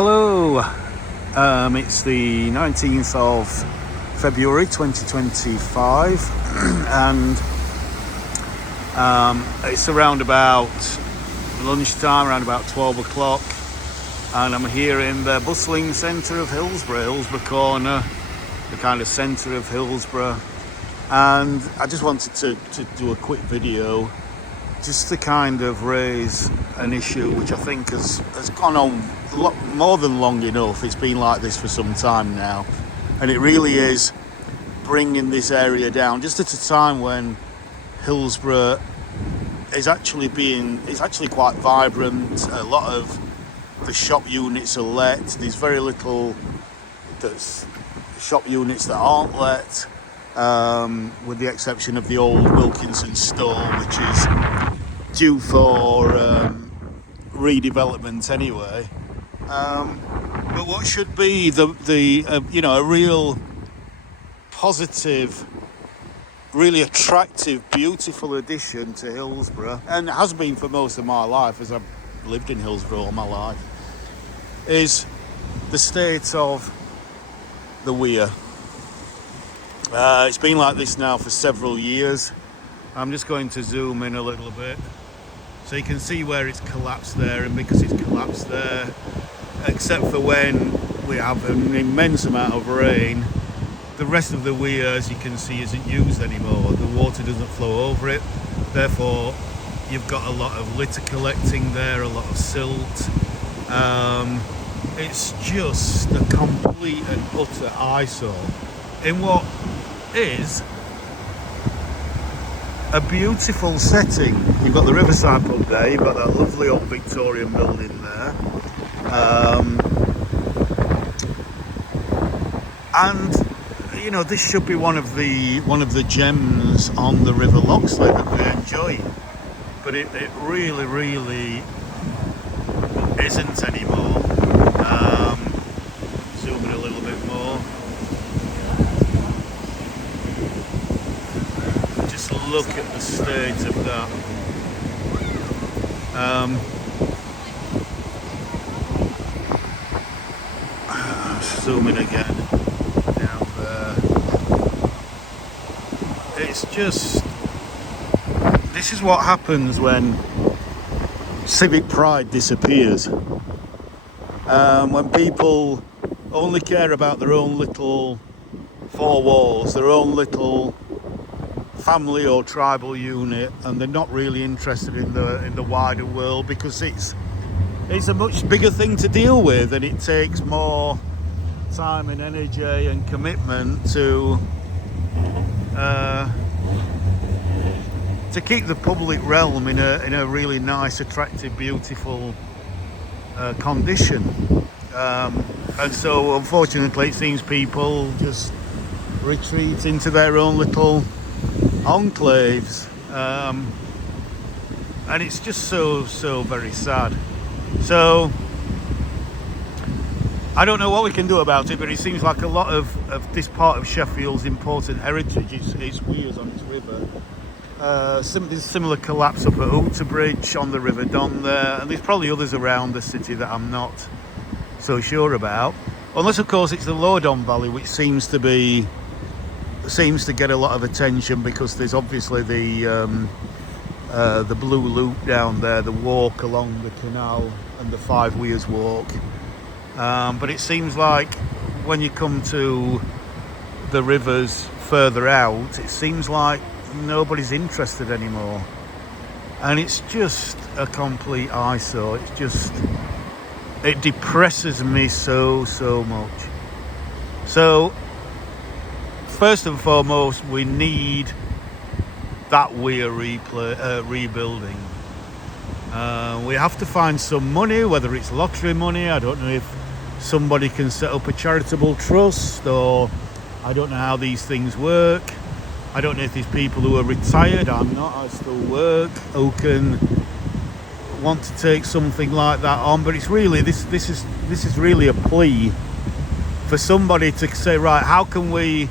Hello, it's the 19th of February 2025 and it's around about lunchtime, around about 12 o'clock, and I'm here in the bustling centre of Hillsborough corner, the kind of centre of Hillsborough, and I just wanted to do a quick video just to kind of raise an issue which I think has gone on more than long enough. It's been like this for some time now, and it really is bringing this area down just at a time when Hillsborough is actually quite vibrant. A lot of the shop units are let. There's very little shop units that aren't let, with the exception of the old Wilkinson store, which is due for redevelopment anyway. But what should be a real positive, really attractive, beautiful addition to Hillsborough, and it has been for most of my life, as I've lived in Hillsborough all my life, is the state of the Weir. It's been like this now for several years. I'm just going to zoom in a little bit so you can see where it's collapsed there, and because it's collapsed there, except for when we have an immense amount of rain, the rest of the Weir, as you can see, isn't used anymore. The water doesn't flow over it, therefore you've got a lot of litter collecting there, a lot of silt. It's just a complete and utter eyesore in what is a beautiful setting. You've got the riverside pub there, you've got that lovely old Victorian building there, and this should be one of the gems on the River Loxley that we enjoy, but it really isn't anymore. Zoom in a little bit more. Just look at the state of that. Zoom in again. Down there. It's just, this is what happens when civic pride disappears. When people only care about their own little four walls, their own little family or tribal unit, and they're not really interested in the wider world, because it's a much bigger thing to deal with, and it takes more time and energy and commitment to keep the public realm in a really nice, attractive, beautiful condition. And so unfortunately it seems people just retreat into their own little enclaves, and it's just so very sad. So I don't know what we can do about it, but it seems like a lot of this part of Sheffield's important heritage is Weirs on its river. There's a similar collapse up at Outerbridge on the River Don there, and there's probably others around the city that I'm not so sure about, unless of course it's the Lower Don Valley, which seems to get a lot of attention, because there's obviously the Blue Loop down there, the walk along the canal, and the Five Weirs walk. But it seems like when you come to the rivers further out, it seems like nobody's interested anymore, and it's just a complete eyesore. It depresses me so much. So first and foremost, we need that Weir rebuilding. We have to find some money, whether it's lottery money. I don't know if somebody can set up a charitable trust, or I don't know how these things work. I don't know if there's people who are retired, I'm not, I still work, who can want to take something like that on. But it's really, this is really a plea for somebody to say, right, how can we,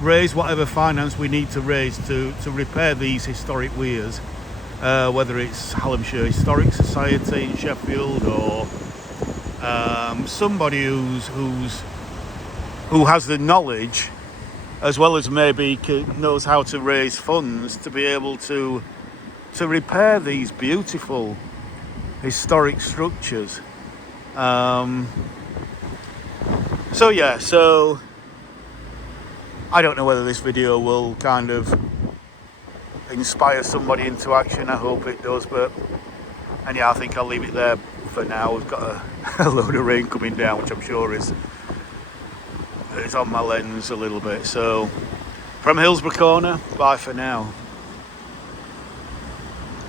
raise whatever finance we need to raise to repair these historic weirs, whether it's Hallamshire Historic Society in Sheffield, or somebody who has the knowledge, as well as maybe knows how to raise funds to be able to repair these beautiful historic structures. So yeah, so I don't know whether this video will kind of inspire somebody into action. I hope it does, and yeah, I think I'll leave it there for now. We've got a load of rain coming down, which I'm sure is on my lens a little bit. So from Hillsborough Corner, bye for now.